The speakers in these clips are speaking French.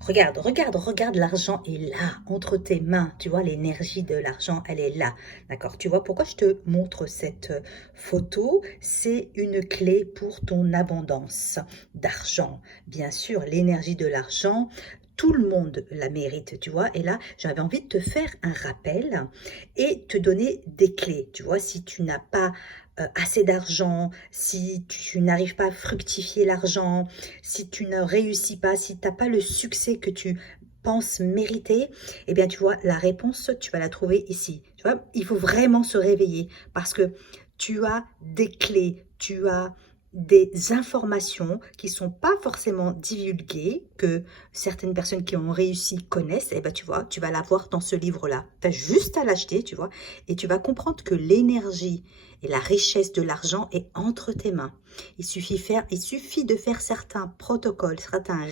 Regarde, l'argent est là, entre tes mains. Tu vois, l'énergie de l'argent, elle est là. D'accord? Tu vois pourquoi je te montre cette photo? C'est une clé pour ton abondance d'argent. Bien sûr, l'énergie de l'argent, tout le monde la mérite, tu vois. Et là, j'avais envie de te faire un rappel et te donner des clés. Tu vois, si tu n'as pas assez d'argent, si tu n'arrives pas à fructifier l'argent, si tu ne réussis pas, si tu n'as pas le succès que tu penses mériter, eh bien, tu vois, la réponse, tu vas la trouver ici. Tu vois, il faut vraiment se réveiller parce que tu as des clés, tu as des informations qui sont pas forcément divulguées, que certaines personnes qui ont réussi connaissent, et ben tu vois, tu vas l'avoir dans ce livre-là. Tu as juste à l'acheter, tu vois, et tu vas comprendre que l'énergie et la richesse de l'argent est entre tes mains. Il suffit de faire certains protocoles, certains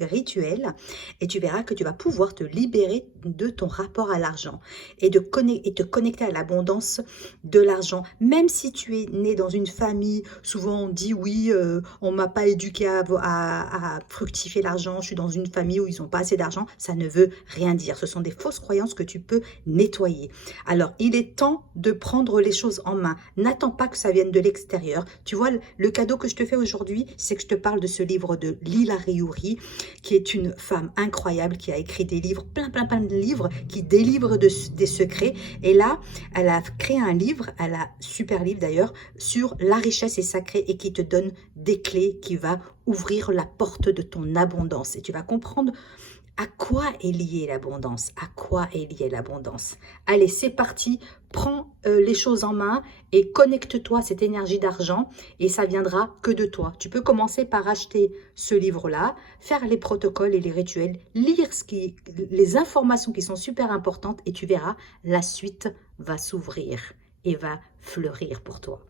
rituels, et tu verras que tu vas pouvoir te libérer de ton rapport à l'argent et te connecter à l'abondance de l'argent. Même si tu es né dans une famille, souvent on dit oui, on m'a pas éduqué à fructifier l'argent, je suis dans une famille où ils n'ont pas assez d'argent, ça ne veut rien dire. Ce sont des fausses croyances que tu peux nettoyer. Alors, il est temps de prendre les choses en main. N'attends pas que ça vienne de l'extérieur. Tu vois, le cadeau que je te fais aujourd'hui, c'est que je te parle de ce livre de Lila Riouri, qui est une femme incroyable, qui a écrit des livres, plein de livres, qui délivrent des secrets. Et là, elle a créé un livre, elle a super livre d'ailleurs, sur la richesse est sacrée et qui te donne des clés qui va ouvrir la porte de ton abondance. Et tu vas comprendre à quoi est liée l'abondance? À quoi est liée l'abondance? Allez, c'est parti. Prends les choses en main et connecte-toi à cette énergie d'argent et ça viendra que de toi. Tu peux commencer par acheter ce livre-là, faire les protocoles et les rituels, lire les informations qui sont super importantes et tu verras, la suite va s'ouvrir et va fleurir pour toi.